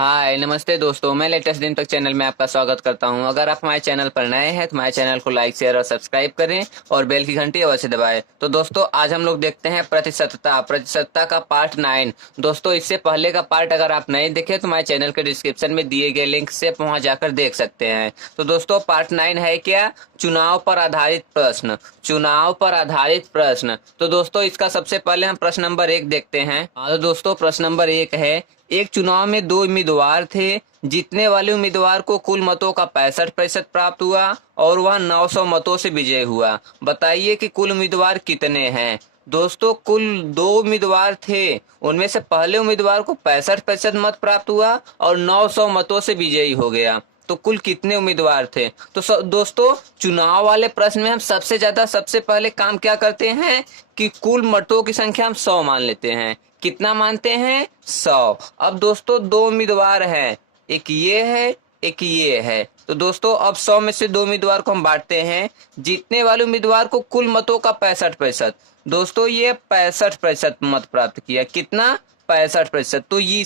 हाय नमस्ते दोस्तों, मैं लेटेस्ट दिन तक चैनल में आपका स्वागत करता हूं। अगर आप हमारे चैनल पर नए हैं तो हमारे चैनल को लाइक शेयर और सब्सक्राइब करें और बेल की घंटी अवश्य दबाएं। तो दोस्तों आज हम लोग देखते हैं प्रतिशतता का पार्ट 9। दोस्तों इससे पहले का पार्ट अगर आप नहीं देखे तो हमारे चैनल के डिस्क्रिप्शन में दिए गए लिंक से वहां जाकर देख सकते हैं। तो दोस्तों पार्ट 9 है क्या? चुनाव पर आधारित प्रश्न। चुनाव पर आधारित प्रश्न। तो दोस्तों इसका सबसे पहले हम प्रश्न नंबर 1 देखते हैं। तो दोस्तों प्रश्न नंबर 1 है, एक चुनाव में दो उम्मीदवार थे। जीतने वाले उम्मीदवार को कुल मतों का 65% प्राप्त हुआ और वह 900 मतों से विजय हुआ। बताइए कि कुल उम्मीदवार कितने हैं? दोस्तों कुल दो उम्मीदवार थे, उनमें से पहले उम्मीदवार को 65% मत प्राप्त हुआ और 900 मतों से विजयी हो गया। तो कुल कितने उम्मीदवार थे? तो दोस्तों चुनाव वाले प्रश्न में हम सबसे पहले काम क्या करते हैं कि कुल मतों की संख्या हम 100 मान लेते हैं। कितना मानते हैं? 100। अब दोस्तों दो उम्मीदवार हैं, एक ये है एक ये है। तो दोस्तों अब 100 में से दो उम्मीदवार को हम बांटते हैं। जीतने वाले उम्मीदवार को कुल मतों का 65%। दोस्तों ये 65% मत प्राप्त किया। कितना? 65%। तो ये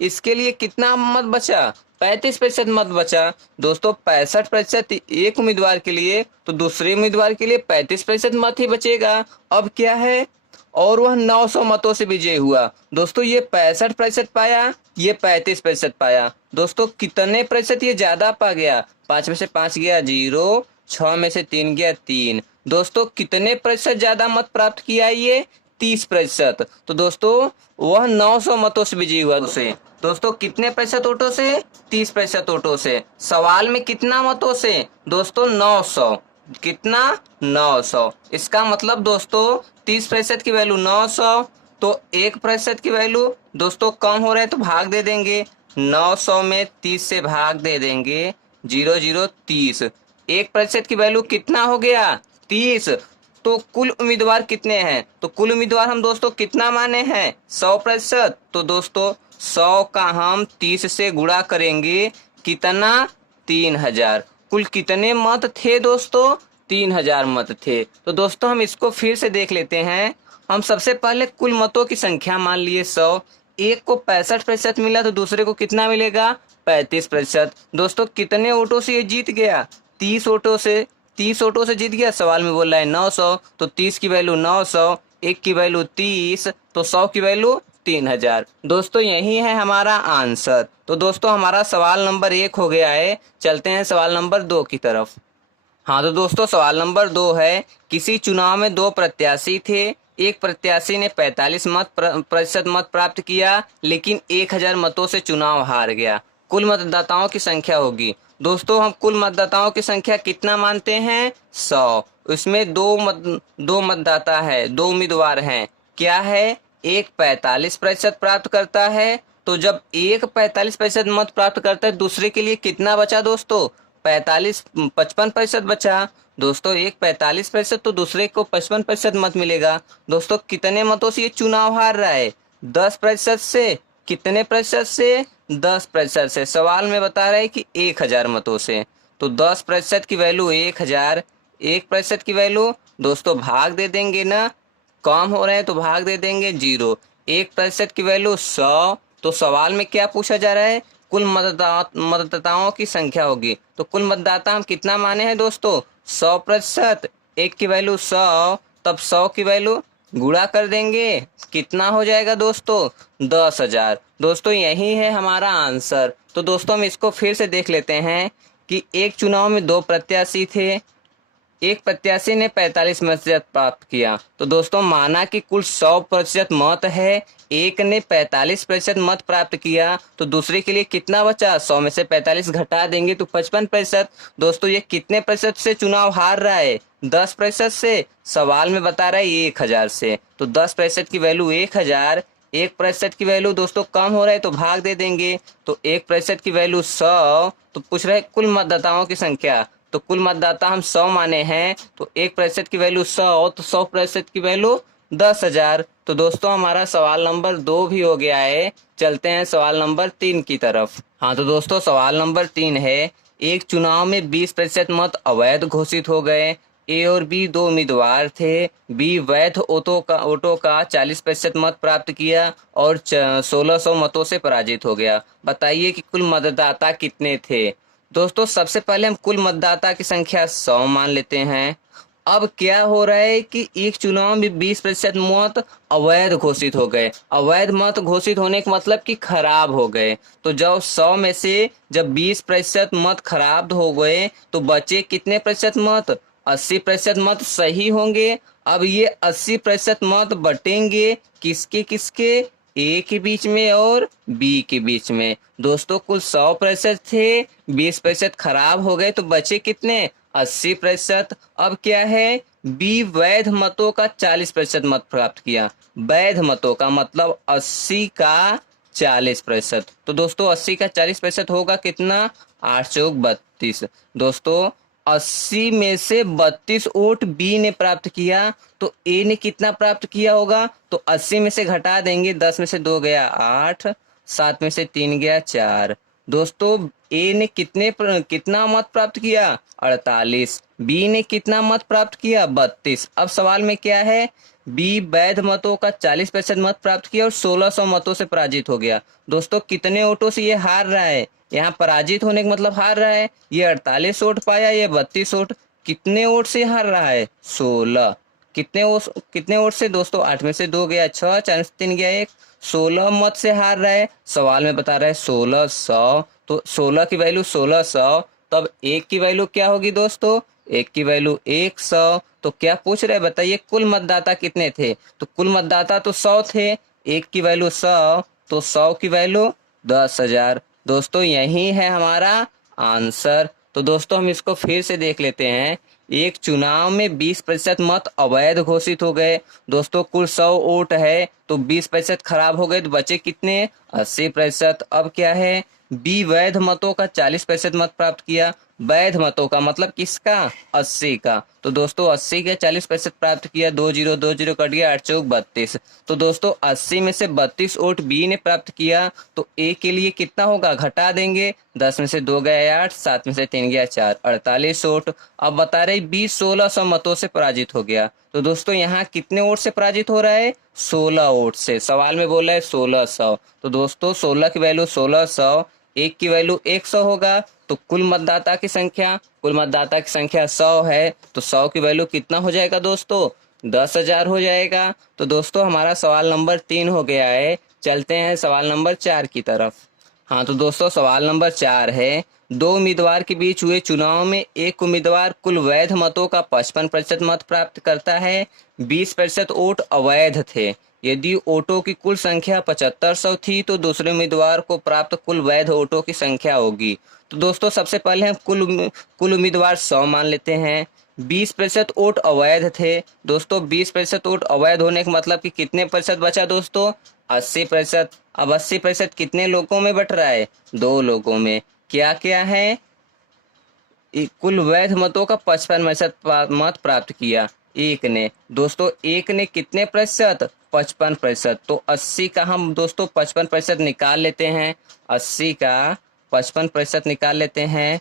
इसके लिए कितना मत बचा? 35% मत बचा। दोस्तों 65% एक उम्मीदवार के लिए, तो दूसरे उम्मीदवार के लिए 35% मत ही बचेगा। अब क्या है? और वह 900 मतों से विजय हुआ। दोस्तों ये 65% पाया, ये 35% पाया। दोस्तों कितने प्रतिशत ये ज्यादा पा गया? 5 में से 5 गया 0, 6 में से 3 गया 3। दोस्तों कितने प्रतिशत ज्यादा मत प्राप्त किया? ये 30%। तो दोस्तों वह 900 मतों से विजयी हुआ। उसे दोस्तों कितने प्रतिशत वोटों से? 30% वोटों से। सवाल में कितना मतों से? दोस्तों 900। कितना? 900। इसका मतलब दोस्तों 30% की वैल्यू 900, तो 1% की वैल्यू दोस्तों कम हो रहा है तो भाग दे देंगे। 900 में 30 से भाग दे देंगे, 0 0 30। 1% की वैल्यू कितना हो गया? 30। तो कुल उम्मीदवार कितने हैं? तो कुल उम्मीदवार हम दोस्तों कितना माने हैं? 100%। तो दोस्तों 100 का हम 30 से गुणा करेंगे। कितना? 3000। कुल कितने मत थे दोस्तों? 3000 मत थे। तो दोस्तों हम इसको फिर से देख लेते हैं। हम सबसे पहले कुल मतों की संख्या मान लिए 100। एक को 65% मिला तो दूसरे को कितना मिलेगा? 35%। दोस्तों कितने वोटों से ये जीत गया? 30 वोटों से। 30 वोटों से जीत गया। सवाल में बोल रहा है 900, तो 30 की वैल्यू 900, एक की वैल्यू 30, तो 100 की वैल्यू 3000। दोस्तों यही है हमारा आंसर। तो दोस्तों हमारा सवाल नंबर 1 हो गया है। चलते हैं सवाल नंबर 2 की तरफ। हाँ तो दोस्तों सवाल नंबर 2 है, किसी चुनाव में दो प्रत्याशी थे। एक प्रत्याशी ने 45 प्रतिशत मत प्राप्त किया लेकिन 1000 मतों से चुनाव हार गया। कुल मतदाताओं की संख्या होगी। दोस्तों हम कुल मतदाताओं की संख्या कितना मानते हैं? 100। उसमें दो मतदाता है, दो उम्मीदवार हैं। क्या है? एक 45% प्राप्त करता है। तो जब एक 45% मत प्राप्त करता है, दूसरे के लिए कितना बचा दोस्तों? 55% बचा। दोस्तों एक 45%, तो दूसरे को 55% मत मिलेगा। दोस्तों कितने मतों से ये चुनाव हार रहा है? 10% से। कितने प्रतिशत से? 10% से। सवाल में बता रहा है कि 1000 मतों से। तो 10% की वैल्यू 1000, 1% की वैल्यू दोस्तों भाग दे देंगे ना, कम हो रहे हैं तो भाग दे देंगे 0। 1% की वैल्यू 100। तो सवाल में क्या पूछा जा रहा है? कुल मतदाताओं की संख्या होगी। तो कुल मतदाता हम कितना माने हैं दोस्तों? 100%। एक की वैल्यू 100, तब 100 की वैल्यू गुणा कर देंगे। कितना हो जाएगा दोस्तों? 10,000। दोस्तों यही है हमारा आंसर। तो दोस्तों हम इसको फिर से देख लेते हैं कि एक चुनाव में दो प्रत्याशी थे। एक प्रत्याशी ने 45% प्राप्त किया। तो दोस्तों माना कि कुल 100% मत है, एक ने 45% मत प्राप्त किया, तो दूसरे के लिए कितना बचा? 100 में से 45 घटा देंगे तो 55%। दोस्तों ये कितने प्रतिशत से चुनाव हार रहा है? 10% से। सवाल में बता रहा है 1000 से। तो 10% की वैल्यू 1000, 1% की वैल्यू दोस्तों कम हो रहा है तो भाग दे देंगे। तो 1% की वैल्यू 100। तो पूछ रहे कुल मतदाताओं की संख्या। तो कुल मतदाता हम 100 माने हैं, तो 1% की वैल्यू 100, तो 100% की वैल्यू 10,000। तो दोस्तों हमारा सवाल नंबर 2 भी हो गया है। चलते हैं सवाल नंबर 3 की तरफ। हाँ तो दोस्तों सवाल नंबर 3 है, एक चुनाव में 20% मत अवैध घोषित हो गए। ए और बी दो उम्मीदवार थे। बी वैध ओटो का 40% मत प्राप्त किया और 1600 मतों से पराजित हो गया। बताइए कि कुल मतदाता कितने थे। दोस्तों सबसे पहले हम कुल मतदाता की संख्या 100 मान लेते हैं। अब क्या हो रहा है कि एक चुनाव में 20% मत अवैध घोषित हो गए। अवैध मत घोषित होने का मतलब कि खराब हो गए। तो जब 100 में से जब 20% मत खराब हो गए तो बचे कितने प्रतिशत मत? 80% मत सही होंगे। अब ये 80% मत बटेंगे किसके किसके? ए के बीच में और बी के बीच में। दोस्तों कुल 100% थे, 20% खराब हो गए तो बचे कितने? 80%। अब क्या है, बी वैध मतों का 40% मत प्राप्त किया। वैध मतों का मतलब 80 का 40%। तो दोस्तों 80 का 40% होगा कितना? 8 चौक 32। दोस्तों 80 में से 32 वोट बी ने प्राप्त किया तो ए ने कितना प्राप्त किया होगा? तो 80 में से घटा देंगे, 10 में से 2 गया 8, 7 में से 3 गया 4। दोस्तों ए ने कितना मत प्राप्त किया? 48। बी ने कितना मत प्राप्त किया? 32। अब सवाल में क्या है, बी वैध मतों का 40% मत प्राप्त किया और 1600 मतों से पराजित हो गया। दोस्तों कितने वोटों से ये हार रहा है? यहाँ पराजित होने का मतलब हार रहा है। ये 48 वोट पाया, ये 32 वोट। कितने वोट से हार रहा है? 16। कितने वोट से दोस्तों? 8 में से 2 गया 6, 4 में से 3 गया 1, 16 मत से हार रहा है। सवाल में बता रहा है 1600, तो 16 की वैल्यू 1600। तब एक की वैल्यू क्या होगी दोस्तों? एक की वैल्यू 100। तो क्या पूछ रहे हैं बताइए, कुल मतदाता कितने थे? तो कुल मतदाता तो 100 थे, एक की वैल्यू 100, तो 100 की वैल्यू 10,000। दोस्तों यही है हमारा आंसर। तो दोस्तों हम इसको फिर से देख लेते हैं। एक चुनाव में 20% मत अवैध घोषित हो गए। दोस्तों कुल 100 वोट है तो 20% खराब हो गए तो बचे कितने? 80%। अब क्या है, बी वैध मतों का 40% मत प्राप्त किया। वैध मतों का मतलब किसका? 80 का। तो दोस्तों 80 के 40% प्राप्त किया, 2 0 कट गया, 8 चौक 32। तो दोस्तों 80 में से 32 वोट बी ने प्राप्त किया तो ए के लिए कितना होगा? घटा देंगे, 10 में से 2 गया 8, 7 में से 3 गया 4, 48 वोट। अब बता रहे बी 1600 मतों से पराजित हो गया। तो दोस्तों यहाँ कितने वोट से पराजित हो रहा है? 16 वोट से। सवाल में बोला है 1600। तो दोस्तों 16 की वैल्यू 1600, एक की वैल्यू 100 होगा। तो कुल मतदाता की संख्या 100 है तो 100 की वैल्यू कितना हो जाएगा दोस्तों? 10,000 हो जाएगा। तो दोस्तों हमारा सवाल नंबर 3 हो गया है। चलते हैं सवाल नंबर 4 की तरफ। हाँ तो दोस्तों सवाल नंबर 4 है, दो उम्मीदवार के बीच हुए चुनाव में एक उम्मीदवार कुल वैध मतों का 55% मत प्राप्त करता है, 20% वोट अवैध थे। यदि वोटों की कुल संख्या 7500 थी तो दूसरे उम्मीदवार को प्राप्त कुल वैध वोटों की संख्या होगी। तो दोस्तों सबसे पहले हम कुल उम्मीदवार 100 मान लेते हैं। 20% वोट अवैध थे। दोस्तों 20% वोट अवैध होने का मतलब कि कितने प्रतिशत बचा दोस्तों? 80%। अब 80% कितने लोगों में बट रहा है? 2 लोगों में। क्या क्या है? कुल वैध मतों का 55% मत प्राप्त किया एक ने। दोस्तों एक ने कितने प्रतिशत? 55%। तो 80 का हम दोस्तों 55% निकाल लेते हैं। 80 का 55% निकाल लेते हैं।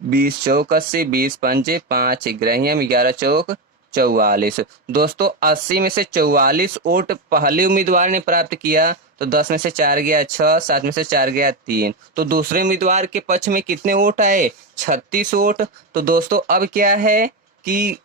20 चौक 80, 20 पंजे 5 ग्रहियम, 11 चौक 44। दोस्तों 80 में से 44 वोट पहले उम्मीदवार ने प्राप्त किया तो 10 में से 4 गया 6, 7 में से 4 गया 3। तो दूसरे उम्मीदवार के पक्ष में कितने वोट आए? 36 वोट। तो दोस्तों अब क्या है कि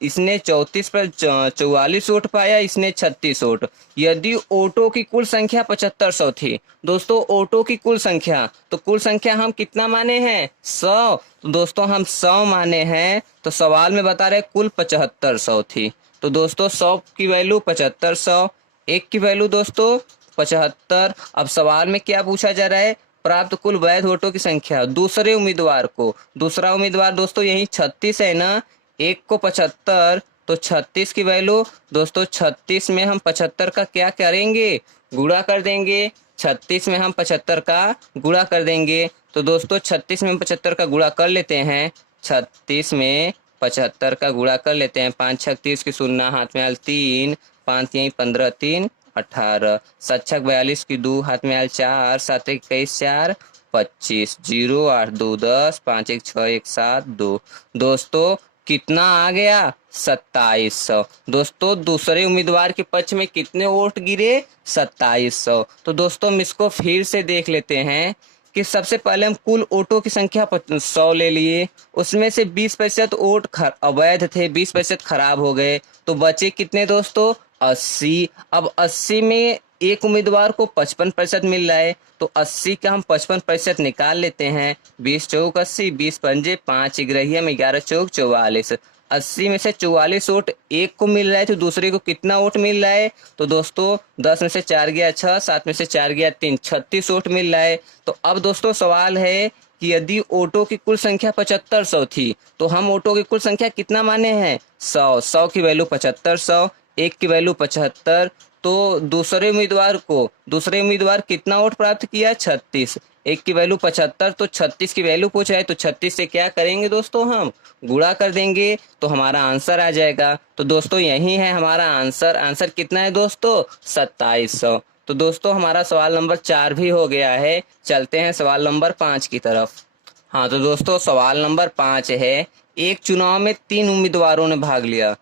इसने 34 पर 44 वोट पाया, इसने 36 वोट। यदि वोटों की कुल संख्या 7500 थी, दोस्तों वोटों की कुल संख्या, तो कुल संख्या हम कितना माने हैं? 100। तो दोस्तों हम 100 माने हैं तो सवाल में बता रहे कुल 7500 थी। तो दोस्तों 100 की वैल्यू 7500, एक की वैल्यू दोस्तों 75। अब सवाल में क्या पूछा जा रहा है? प्राप्त कुल वैध वोटों की संख्या दूसरे उम्मीदवार को। दूसरा उम्मीदवार दोस्तों यही 36 है ना, एक को 75, तो 36 की वैल्यू दोस्तों 36 में हम 75 का क्या करेंगे? गुणा कर देंगे। 36 में हम 75 का गुणा कर देंगे। तो दोस्तों 36 में हम 75 का गुणा कर लेते हैं। 36 में 75 का गुणा कर लेते हैं। 5 छक 30 की शून्य हाथ में आल 3, 5 यही 15 3 18, 7 छक 42 की 2 हाथ में आल 4, 7 21 4 25, 0 8 2 10, 5 1 6 1 7 2। दोस्तों कितना आ गया 2700। दोस्तों दूसरे उम्मीदवार के पक्ष में कितने वोट गिरे 2700। तो दोस्तों हम इसको फिर से देख लेते हैं कि सबसे पहले हम कुल वोटों की संख्या 100 ले लिए, उसमें से 20% वोट अवैध थे, 20% खराब हो गए, तो बचे कितने दोस्तों 80। अब 80 में एक उम्मीदवार को 55% मिल रहा है, तो 80 का हम 55% निकाल लेते हैं। 20 चौक 80, 20 पंजे 5 ग्रहिया में 11 चौक 44। 80 में से 44 वोट एक को मिल रहा है, तो दूसरे को कितना वोट मिल रहा है? तो दोस्तों 10 में से 4 गया 6, 7 में से 4 गया 3, 36 वोट मिल रहा है। तो अब दोस्तों सवाल है कि यदि वोटों की कुल संख्या 7500 थी, तो हम वोटों की कुल संख्या कितना माने हैं 100। 100 की वैल्यू 7500, एक की वैल्यू 75। तो दूसरे उम्मीदवार कितना वोट प्राप्त किया 36, एक की वैल्यू 75, तो 36 की वैल्यू पूछा है, तो 36 से क्या करेंगे दोस्तों हम गुणा कर देंगे, तो हमारा आंसर आ जाएगा। तो दोस्तों यही है हमारा आंसर। आंसर कितना है दोस्तों 2700। तो दोस्तों हमारा सवाल नंबर 4 भी हो गया है। चलते हैं सवाल नंबर 5 की तरफ। हाँ तो दोस्तों सवाल नंबर 5 है, एक चुनाव में 3 उम्मीदवारों ने भाग लिया।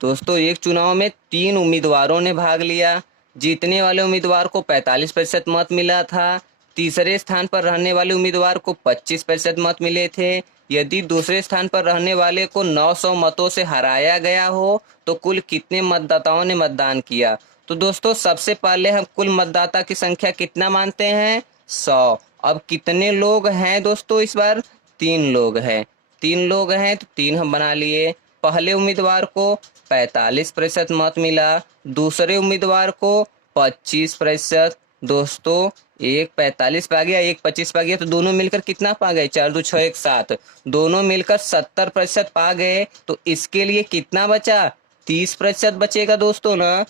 दोस्तों एक चुनाव में 3 उम्मीदवारों ने भाग लिया। जीतने वाले उम्मीदवार को 45% मत मिला था। तीसरे स्थान पर रहने वाले उम्मीदवार को 25% मत मिले थे। यदि दूसरे स्थान पर रहने वाले को 900 मतों से हराया गया हो, तो कुल कितने मतदाताओं ने मतदान किया? तो दोस्तों सबसे पहले हम कुल मतदाता की संख्या कितना मानते हैं 100। अब कितने लोग हैं दोस्तों इस बार? 3 लोग हैं। 3 लोग हैं तो 3 हम बना लिए। पहले उम्मीदवार को 45% मत मिला, दूसरे उम्मीदवार को 25%। दोस्तों एक 45 पा गया, एक 25 पा गया, तो दोनों मिलकर कितना पा गए 4 2 6 1 7, दोनों मिलकर 70% पा गए। तो इसके लिए कितना बचा 30% बचेगा दोस्तों ना।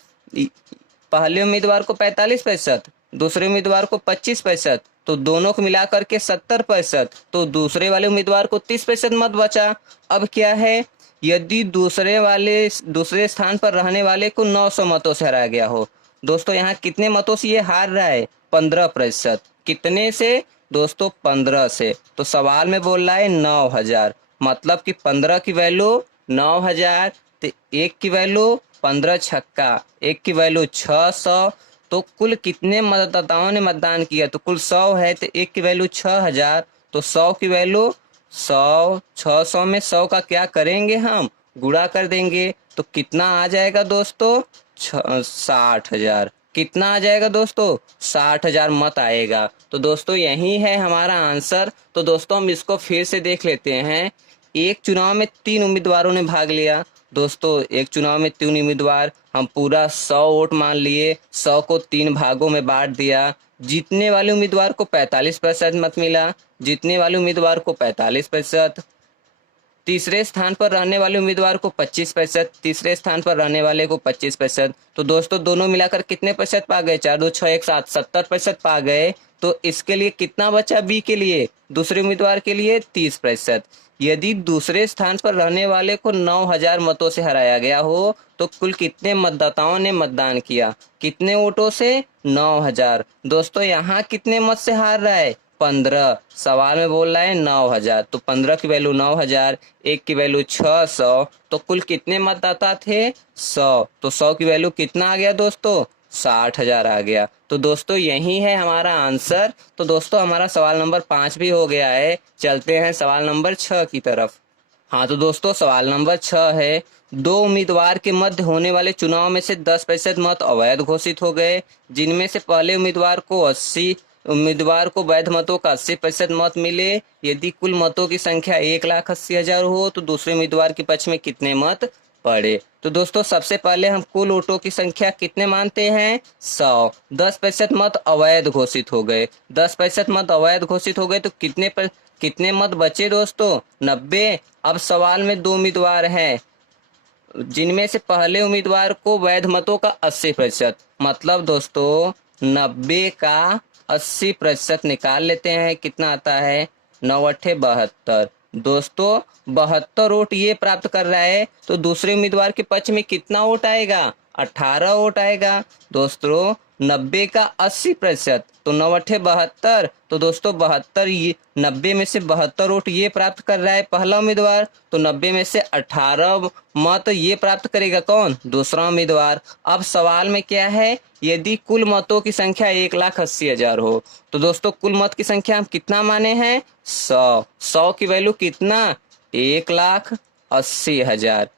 पहले उम्मीदवार को 45%, दूसरे उम्मीदवार को 25%, तो दोनों को मिलाकर के 70%, तो दूसरे वाले उम्मीदवार को 30% मत बचा। अब क्या है, यदि दूसरे स्थान पर रहने वाले को 900 मतों से हराया गया हो। दोस्तों यहाँ कितने मतों से ये हार रहा है 15%। कितने से दोस्तों 15 से। तो सवाल में बोल रहा है 9000, मतलब कि 15 की वैल्यू 9000, तो एक की वैल्यू 15 छक्का, एक की वैल्यू 600। तो कुल कितने मतदाताओं ने मतदान किया? तो कुल 100 है, तो एक की वैल्यू 6000, तो 100 की वैल्यू 100, 600 में 100 का क्या करेंगे हम गुणा कर देंगे, तो कितना आ जाएगा दोस्तों 60,000। कितना आ जाएगा दोस्तों 60,000 मत आएगा। तो दोस्तों यही है हमारा आंसर। तो दोस्तों हम इसको फिर से देख लेते हैं। एक चुनाव में 3 उम्मीदवारों ने भाग लिया। दोस्तों एक चुनाव में 3 उम्मीदवार, हम पूरा 100 वोट मान लिए, 100 को 3 भागों में बांट दिया। जीतने वाले उम्मीदवार को 45% मत मिला, जीतने वाले उम्मीदवार को 45%। तीसरे स्थान पर रहने वाले उम्मीदवार को 25%, तीसरे स्थान पर रहने वाले को 25%। तो दोस्तों दोनों मिलाकर कितने प्रतिशत पा गए 4 2 6 1 7, 70% पा गए। तो इसके लिए कितना बचा बी के लिए, दूसरे उम्मीदवार के लिए 30%। यदि दूसरे स्थान पर रहने वाले को 9000 मतों से हराया गया हो, तो कुल कितने मतदाताओं ने मतदान किया, कितने वोटों से 9000। दोस्तों यहाँ कितने मत से हार रहा है 15। सवाल में बोल रहा है 9000, तो 15 की वैल्यू 9000, एक की वैल्यू 600, तो कुल कितने मतदाता थे 100। तो 100 की वैल्यू कितना आ गया दोस्तों 60,000 आ गया। तो दोस्तों यही है हमारा आंसर। तो दोस्तों हमारा सवाल नंबर 5 भी हो गया है। चलते हैं सवाल नंबर 6 की तरफ। हाँ तो दोस्तों सवाल नंबर 6 है, 2 उम्मीदवार के मध्य होने वाले चुनाव में से 10% मत अवैध घोषित हो गए, जिनमें से पहले उम्मीदवार को वैध मतों का 80% मत मिले। यदि कुल मतों की संख्या 1,80,000 हो, तो दूसरे उम्मीदवार के पक्ष में कितने मत पड़े? तो दोस्तों सबसे पहले हम कुल वोटों की संख्या कितने मानते हैं 100। 10% मत अवैध घोषित हो गए, 10% मत अवैध घोषित हो गए, तो कितने मत बचे दोस्तों 90। अब सवाल में 2 उम्मीदवार हैं, जिनमें से पहले उम्मीदवार को वैध मतों का 80%, मतलब दोस्तों 90 का 80% निकाल लेते हैं, कितना आता है 9 8 72। दोस्तों 72 वोट ये प्राप्त कर रहा है, तो दूसरे उम्मीदवार के पक्ष में कितना वोट आएगा 18 वोट आएगा। दोस्तों 90 का 80%, तो 9 अठे 72, तो दोस्तों 72, ये 90 में से 72 वोट ये प्राप्त कर रहा है पहला उम्मीदवार, तो 90 में से 18 मत ये प्राप्त करेगा कौन, दूसरा उम्मीदवार। अब सवाल में क्या है, यदि कुल मतों की संख्या 1,80,000 हो, तो दोस्तों कुल मत की संख्या हम कितना माने हैं, 100। 100 की वैल्यू कितना, 1,80,000।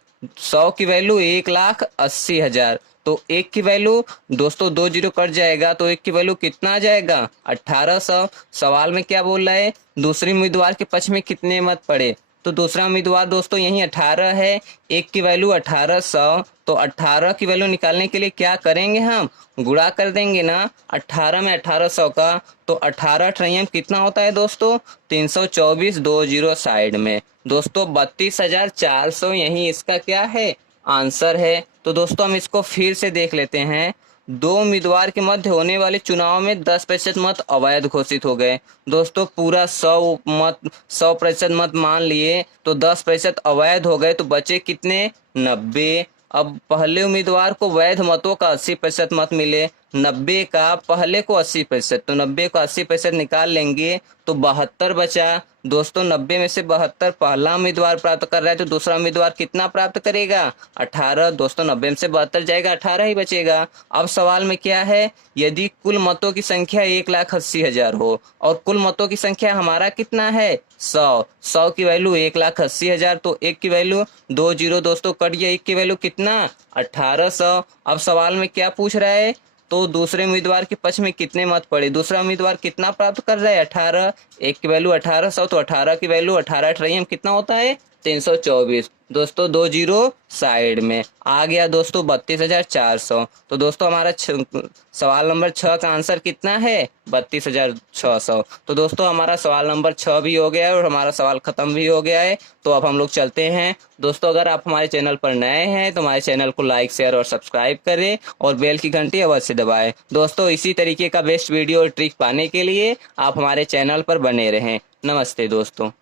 100 की वैल्यू 1,80,000, तो 1 की वैल्यू दोस्तों 2 जीरो कट जाएगा, तो 1 की वैल्यू कितना आ जाएगा, 1800। सवाल में क्या बोल रहा है, दूसरे उम्मीदवार के पक्ष में कितने मत पड़े, तो दूसरा उम्मीदवार दोस्तों यही 18 है, 1 की वैल्यू 1800, तो 18 की वैल्यू निकालने के लिए क्या करेंगे, हम गुणा कर देंगे ना 18 में 1800 का, तो 18 ट्रियम कितना होता है दोस्तों, 324, 2 जीरो साइड में, दोस्तों 32,400 यही इसका क्या है, आंसर है। तो दोस्तों हम इसको फिर से देख लेते हैं। दो उम्मीदवार के मध्य होने वाले चुनाव में 10% मत अवैध घोषित हो गए। दोस्तों पूरा 100% मत मान लिए, तो 10% अवैध हो गए, तो बचे कितने, 90। अब पहले उम्मीदवार को वैध मतों का 80% मत मिले, 90 का पहले को 80%, तो 90 को 80% निकाल लेंगे तो 72 बचा। दोस्तों 90 में से 72 पहला उम्मीदवार प्राप्त कर रहा है, तो दूसरा उम्मीदवार कितना प्राप्त करेगा, 18। दोस्तों 90 में से 72 जाएगा, 18 ही बचेगा। अब सवाल में क्या है, यदि कुल मतों की संख्या 1,80,000 हो और कुल मतों की संख्या हमारा कितना है, 100। 100 की वैल्यू 1,80,000, तो 1 की वैल्यू 2 जीरो दोस्तों कट गया, 1 की वैल्यू कितना, 1800। अब सवाल में क्या पूछ रहा है, तो दूसरे उम्मीदवार के पक्ष में कितने मत पड़े, दूसरा उम्मीदवार कितना प्राप्त कर रहा है, 18। 1 की वैल्यू 1800, तो 18 की वैल्यू 18 ट्रियम कितना होता है, 324। दोस्तों 2 जीरो साइड में आ गया दोस्तों 32,400। तो दोस्तों हमारा सवाल नंबर 6 का आंसर कितना है, 32,600। तो दोस्तों हमारा सवाल नंबर 6 भी हो गया है और हमारा सवाल खत्म भी हो गया है। तो अब हम लोग चलते हैं। दोस्तों अगर आप हमारे चैनल पर नए हैं तो हमारे चैनल को लाइक, शेयर और सब्सक्राइब करें और बेल की घंटी अवश्य दबाएं। दोस्तों इसी तरीके का बेस्ट वीडियो और ट्रिक पाने के लिए आप हमारे चैनल पर बने रहें। नमस्ते दोस्तों।